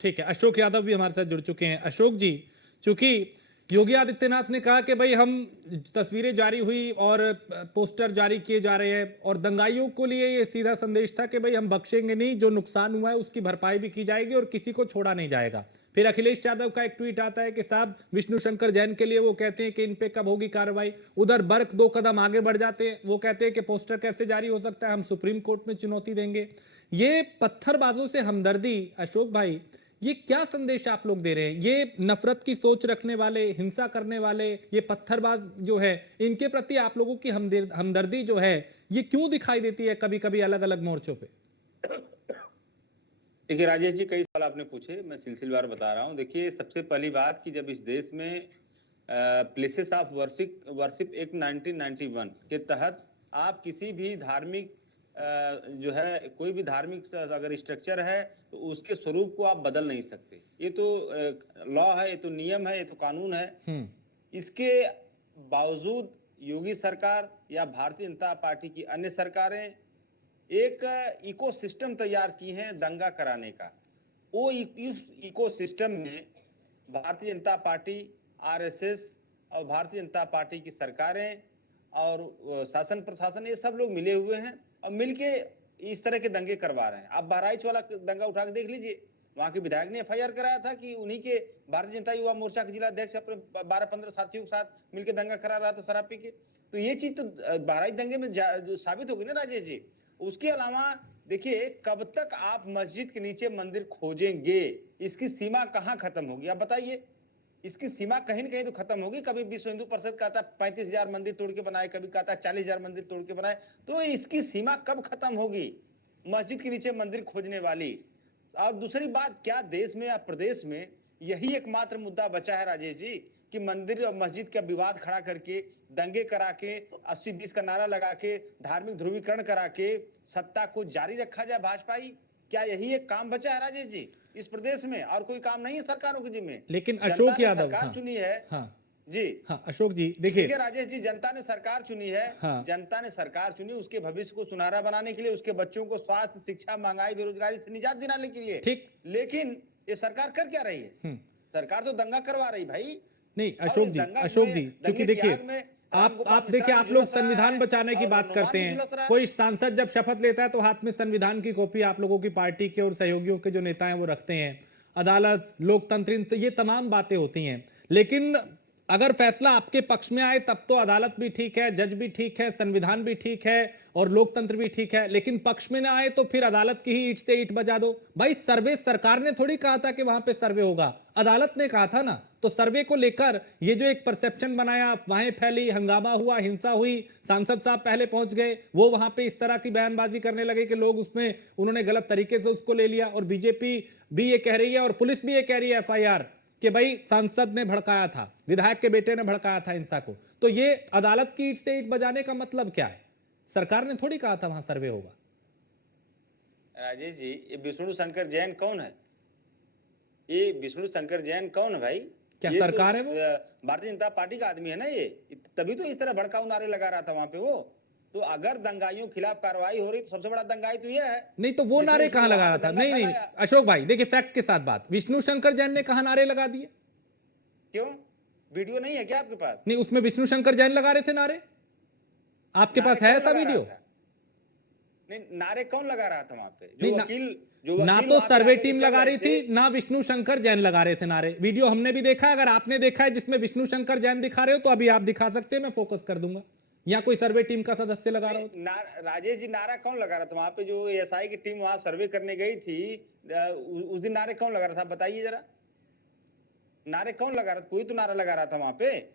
ठीक है, अशोक यादव भी हमारे साथ जुड़ चुके हैं। अशोक जी, चूंकि योगी आदित्यनाथ ने कहा कि भाई हम तस्वीरें जारी हुई और पोस्टर जारी किए जा रहे हैं और दंगाइयों को लिए ये सीधा संदेश था कि भाई हम बख्शेंगे नहीं, जो नुकसान हुआ है उसकी भरपाई भी की जाएगी और किसी को छोड़ा नहीं जाएगा। फिर अखिलेश यादव का एक ट्वीट आता है कि साहब विष्णु शंकर जैन के लिए वो कहते हैं कि इन पे कब होगी कार्रवाई। उधर बर्क 2 कदम आगे बढ़ जाते हैं, वो कहते हैं कि पोस्टर कैसे जारी हो सकता है, हम सुप्रीम कोर्ट में चुनौती देंगे। ये पत्थरबाजों से हमदर्दी, अशोक भाई, ये क्या संदेश आप लोग दे रहे हैं? ये नफरत की सोच रखने वाले, हिंसा करने वाले, ये पत्थरबाज जो है, इनके प्रति आप लोगों की हमदर्दी जो है, ये क्यों दिखाई देती है कभी कभी अलग अलग मोर्चों पे? देखिए राजेश जी, कई सवाल आपने पूछे, मैं सिलसिलेवार बता रहा हूँ। देखिए, सबसे पहली बात कि जब इस देश में places of worship worship act 1991 के तहत आप किसी भी धार्मिक जो है, कोई भी धार्मिक अगर स्ट्रक्चर है तो उसके स्वरूप को आप बदल नहीं सकते। ये तो लॉ है, ये तो नियम है, ये तो कानून है। इसके बावजूद योगी सरकार या भारतीय जनता पार्टी की अन्य सरकारें एक इकोसिस्टम तैयार की है दंगा कराने का। वो इस इकोसिस्टम में भारतीय जनता पार्टी, आरएसएस और भारतीय जनता पार्टी की सरकारें और शासन प्रशासन, ये सब लोग मिले हुए हैं और मिलके इस तरह के दंगे करवा रहे हैं। आप बहराइच वाला दंगा उठा के देख लीजिए, वहां के विधायक ने एफआईआर कराया था कि उन्हीं के भारतीय जनता युवा मोर्चा के जिला अध्यक्ष अपने 12-15 साथियों के साथ मिलकर दंगा करा रहा था शराब पी के। तो ये चीज तो बहराइच दंगे में साबित होगी ना राजेश जी। उसके अलावा देखिए, कब तक आप मस्जिद के नीचे मंदिर खोजेंगे? इसकी सीमा कहां खत्म होगी, आप बताइए। इसकी सीमा कहीं ना कहीं तो खत्म होगी। कभी विश्व हिंदू परिषद कहता है 35,000 मंदिर तोड़ के बनाए, कभी कहता है 40,000 मंदिर तोड़ के बनाए। तो इसकी सीमा कब खत्म होगी, मस्जिद के नीचे मंदिर खोजने वाली? और दूसरी बात, क्या देश में या प्रदेश में यही एकमात्र मुद्दा बचा है राजेश जी कि मंदिर और मस्जिद का विवाद खड़ा करके, दंगे करा के, 80-20 का नारा लगा के, धार्मिक ध्रुवीकरण करा के सत्ता को जारी रखा जाए भाजपाई? क्या यही एक काम बचा है राजेश जी इस प्रदेश में? और कोई काम नहीं है सरकारों के जिम्मे। लेकिन जनता अशोक ने यादव, सरकार हाँ चुनी है हाँ जी। हाँ, अशोक जी देखिए देखिए, राजेश जी, जनता ने सरकार चुनी है। हाँ जनता ने सरकार चुनी उसके भविष्य को सुनहरा बनाने के लिए, उसके बच्चों को स्वास्थ्य, शिक्षा, महंगाई, बेरोजगारी से निजात दिलाने के लिए। ठीक। लेकिन ये सरकार कर क्या रही है? सरकार तो दंगा करवा रही भाई। नहीं और अशोक इस जी, दंगा अशोक जी, में, क्योंकि दंगे की देखिए, आग में राम आप गोपाल देखिए, मिश्रा भी आप लोग झुलस रहा संविधान है बचाने की और बात करते नौमान भी हैं। झुलस रहा है। कोई सांसद जब शपथ लेता है तो हाथ में संविधान की कॉपी आप लोगों की पार्टी के और सहयोगियों के जो नेता हैं वो रखते हैं। अदालत, लोकतंत्र, तो ये तमाम बातें होती हैं। लेकिन अगर फैसला आपके पक्ष में आए तब तो अदालत भी ठीक है, जज भी ठीक है, संविधान भी ठीक है और लोकतंत्र भी ठीक है। लेकिन पक्ष में ना आए तो फिर अदालत की ही ईंट से ईंट बजा दो। भाई सर्वे सरकार ने थोड़ी कहा था कि वहां पे सर्वे होगा, अदालत ने कहा था ना। तो सर्वे को लेकर ये जो एक परसेप्शन बनाया, अफवाहें फैली, हंगामा हुआ, हिंसा हुई, सांसद साहब पहले पहुंच गए, वो वहां पे इस तरह की बयानबाजी करने लगे कि लोग उसमें, उन्होंने गलत तरीके से उसको ले लिया। और बीजेपी भी ये कह रही है और पुलिस भी ये कह रही है एफआईआर कि भाई सांसद ने भड़काया था, विधायक के बेटे ने भड़काया था हिंसा को। तो ये अदालत की ईंट से ईंट बजाने का मतलब क्या है? सरकार ने थोड़ी कहा था वहां सर्वे होगा। राजेश जी, ये विष्णु शंकर जैन कौन है? ये विष्णु शंकर जैन कौन है भाई? क्या ये तो सरकार है वो? भारतीय जनता पार्टी का आदमी है ना ये। तभी तो इस तरह भड़काऊ नारे लगा रहा था वहां पे वो। तो अगर दंगाइयों के खिलाफ कार्रवाई हो रही तो सबसे बड़ा दंगाई तो ये है नहीं तो वो जिसने नारे कहां लगा वहां रहा पे था? दंगा नहीं नहीं फैलाया। अशोक भाई देखिए, फैक्ट के साथ बात, विष्णु शंकर जैन ने कहा नारे लगा दिए? क्यों? वीडियो नहीं है क्या आपके पास? नहीं, उसमें विष्णु शंकर जैन लगा रहे थे नारे। आपके नारे पास है कौन ऐसा लगा रहा वीडियो? था? नहीं, नारे कौन लगा रहा था वहां पे? नहीं जो ना वकील तो वहां पे सर्वे आगे के टीम चल लगा रहे रही थे। थी, ना विष्णु शंकर जैन लगा रहे थे नारे। वीडियो हमने भी देखा है, अगर आपने देखा है जिसमें विष्णु शंकर जैन दिखा रहे हो तो अभी आप दिखा सकते हैं, मैं फोकस कर दूंगा। या कोई सर्वे टीम का सदस्य लगा रहा हो? राजेश जी, नारा कौन लगा रहा था वहां पे? जो एसआई की टीम वहां सर्वे करने गई थी, उस दिन नारे कौन लगा रहा था बताइए जरा। नारे कौन लगा रहा था? कोई तो नारा लगा रहा था वहां पे।